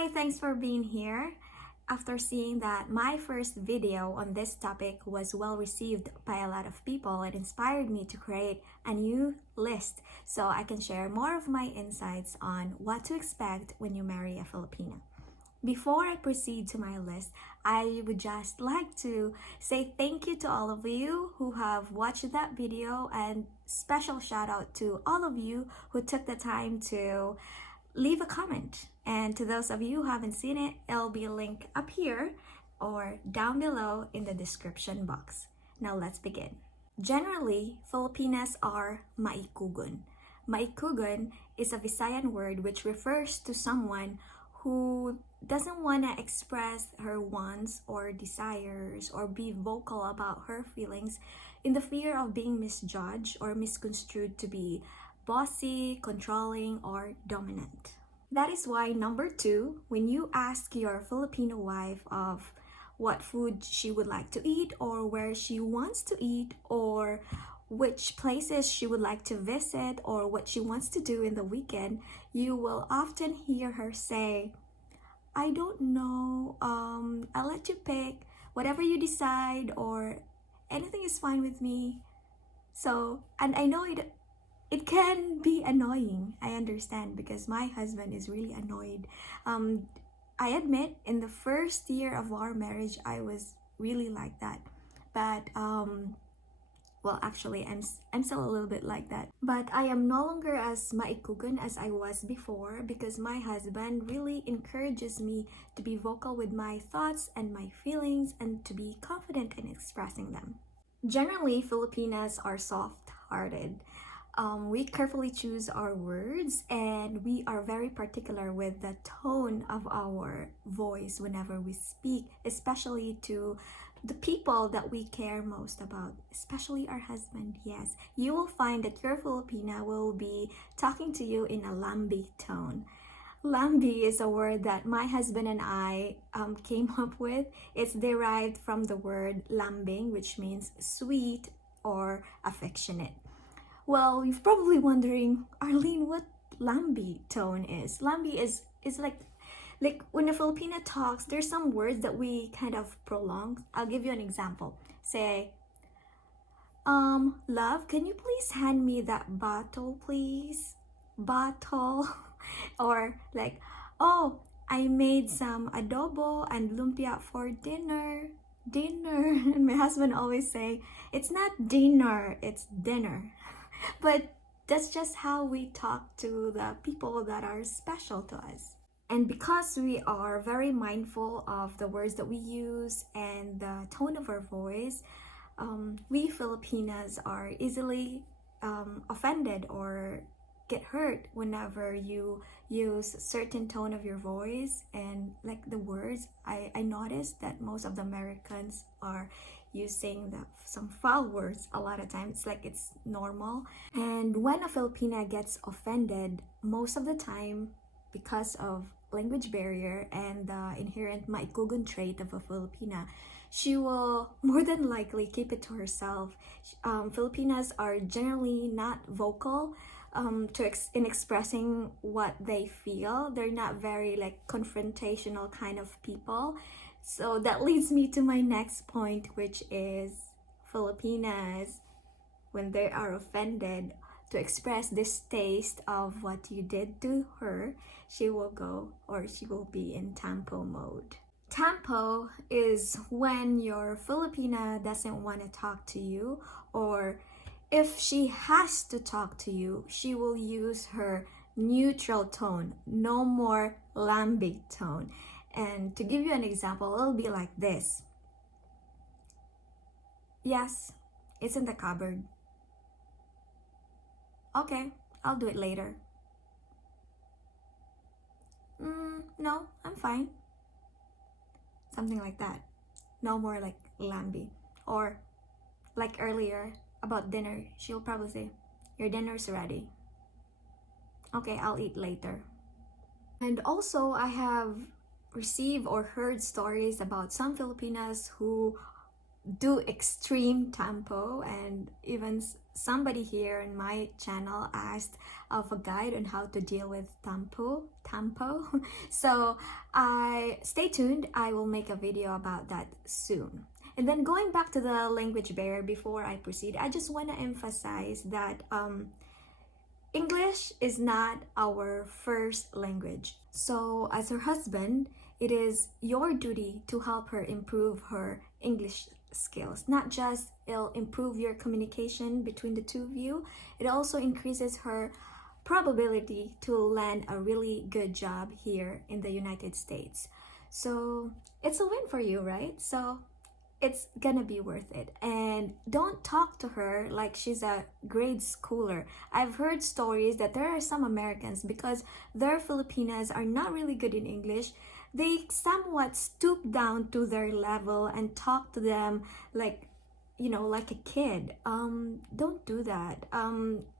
Hi, thanks for being here. After seeing that my first video on this topic was well received by a lot of people, it inspired me to create a new list so I can share more of my insights on what to expect when you marry a Filipino. Before I proceed to my list, I would just like to say thank you to all of you who have watched that video, and special shout out to all of you who took the time to leave a comment. And to those of you who haven't seen it, it'll be linked up here or down below in the description box. Now let's begin. Generally, Filipinas are maikugun. Maikugun is a Visayan word which refers to someone who doesn't want to express her wants or desires or be vocal about her feelings in the fear of being misjudged or misconstrued to be bossy, controlling, or dominant. That is why number 2, when you ask your Filipino wife of what food she would like to eat or where she wants to eat or which places she would like to visit or what she wants to do in the weekend, you will often hear her say, I don't know, I'll let you pick, whatever you decide, or anything is fine with me. So, and I know it can be annoying, I understand, because my husband is really annoyed. I admit in the first year of our marriage, I was really like that. But well, actually, I'm still a little bit like that. But I am no longer as maikugun as I was before because my husband really encourages me to be vocal with my thoughts and my feelings and to be confident in expressing them. Generally, Filipinas are soft-hearted. We carefully choose our words and we are very particular with the tone of our voice whenever we speak, especially to the people that we care most about, especially our husband. Yes, you will find that your Filipina will be talking to you in a lambi tone. Lambi is a word that my husband and I came up with. It's derived from the word lambing, which means sweet or affectionate. Well, you're probably wondering, Arlene, what lambi tone is? Lambi is like when a Filipina talks, there's some words that we kind of prolong. I'll give you an example. Say, love, can you please hand me that bottle, please? Bottle. Or like, oh, I made some adobo and lumpia for dinner. Dinner. And my husband always say, it's not dinner, it's dinner. But that's just how we talk to the people that are special to us. And because we are very mindful of the words that we use and the tone of our voice, we Filipinas are easily offended or get hurt whenever you use certain tone of your voice and like the words. I noticed that most of the Americans are using some foul words a lot of times. It's like it's normal. And when a Filipina gets offended, most of the time, because of language barrier and the inherent maikugun trait of a Filipina, she will more than likely keep it to herself. Filipinas are generally not vocal in expressing what they feel. They're not very like confrontational kind of people. So that leads me to my next point, which is Filipinas, when they are offended, to express distaste of what you did to her, she will go or she will be in tampo mode. Tampo is when your Filipina doesn't want to talk to you, or if she has to talk to you, she will use her neutral tone, no more lambic tone. And to give you an example, it'll be like this. Yes, it's in the cupboard. Okay, I'll do it later. No, I'm fine. Something like that. No more like lambi. Or like earlier about dinner, she'll probably say, your dinner's ready. Okay, I'll eat later. And also, I have received or heard stories about some Filipinas who do extreme tempo, and even somebody here in my channel asked of a guide on how to deal with tempo. So I stay tuned, I will make a video about that soon. And then going back to the language barrier, before I proceed, I just want to emphasize that English is not our first language. So as her husband, it is your duty to help her improve her English skills. Not just it'll improve your communication between the two of you, it also increases her probability to land a really good job here in the United States. So it's a win for you, right? So it's gonna be worth it. And don't talk to her like she's a grade schooler. I've heard stories that there are some Americans, because their Filipinas are not really good in English, they somewhat stoop down to their level and talk to them like, you know, like a kid. Don't do that.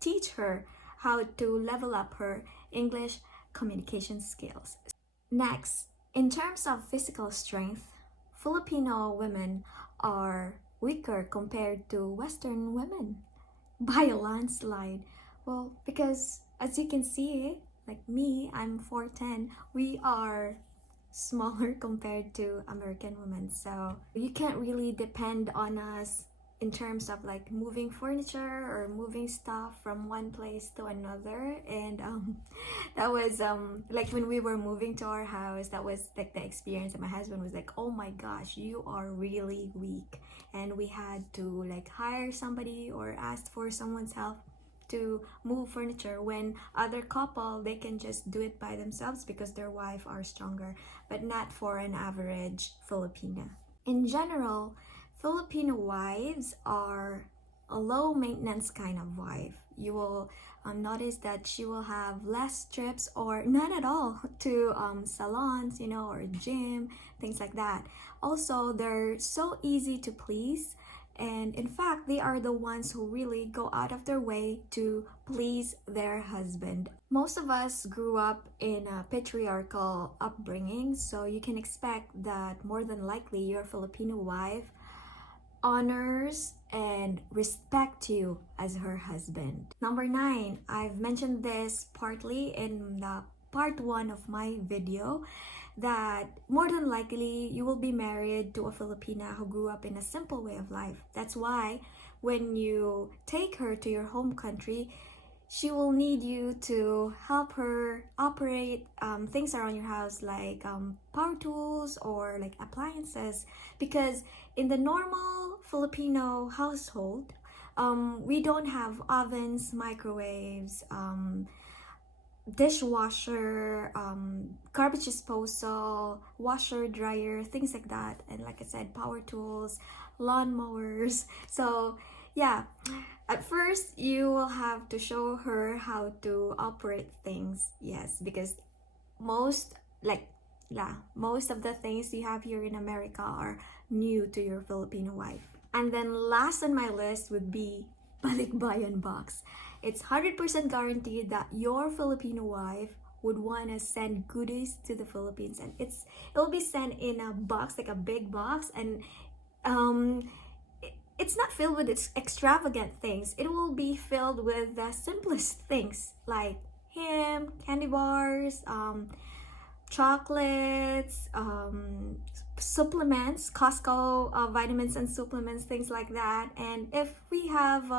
Teach her how to level up her English communication skills. Next, in terms of physical strength, Filipino women are weaker compared to Western women by a landslide. Well, because as you can see, like me, I'm 4'10", we are smaller compared to American women. So you can't really depend on us in terms of like moving furniture or moving stuff from one place to another. And that was like when we were moving to our house, that was like the experience, and my husband was like, oh my gosh, you are really weak. And we had to like hire somebody or ask for someone's help to move furniture, when other couple, they can just do it by themselves because their wife are stronger, but not for an average Filipina. In general, Filipino wives are a low maintenance kind of wife. You will notice that she will have less trips or none at all to salons, you know, or gym, things like that. Also, they're so easy to please. And in fact, they are the ones who really go out of their way to please their husband. Most of us grew up in a patriarchal upbringing, so you can expect that more than likely your Filipino wife honors and respect you as her husband. Number 9, I've mentioned this partly in the part 1 of my video, that more than likely you will be married to a Filipina who grew up in a simple way of life. That's why when you take her to your home country, she will need you to help her operate things around your house, like power tools or like appliances, because in the normal Filipino household, we don't have ovens, microwaves, dishwasher, garbage disposal, washer, dryer, things like that. And like I said, power tools, lawn mowers. So yeah, at first you will have to show her how to operate things. Yes, because most of the things you have here in America are new to your Filipino wife. And then last on my list would be balikbayan box. It's 100% guaranteed that your Filipino wife would want to send goodies to the Philippines, and it will be sent in a box, like a big box, and it's not filled with extravagant things. It will be filled with the simplest things like ham, candy bars, chocolates, supplements, Costco vitamins and supplements, things like that. And if we have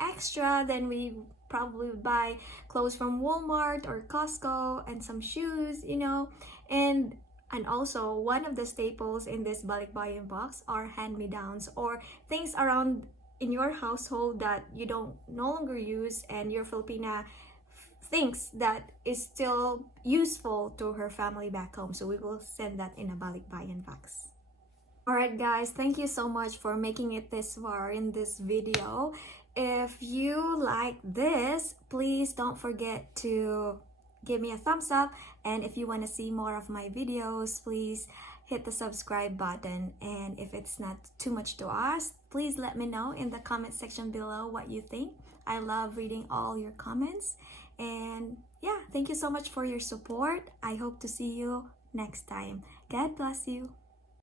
extra, then we probably buy clothes from Walmart or Costco and some shoes, you know. And also, one of the staples in this balikbayan box are hand-me-downs, or things around in your household that you don't no longer use, and your Filipina thinks that is still useful to her family back home. So we will send that in a balikbayan box. Alright guys, thank you so much for making it this far in this video. If you like this, please don't forget to give me a thumbs up, and if you want to see more of my videos, please hit the subscribe button. And if it's not too much to ask, please let me know in the comment section below what you think. I love reading all your comments. And yeah, thank you so much for your support. I hope to see you next time. God bless you.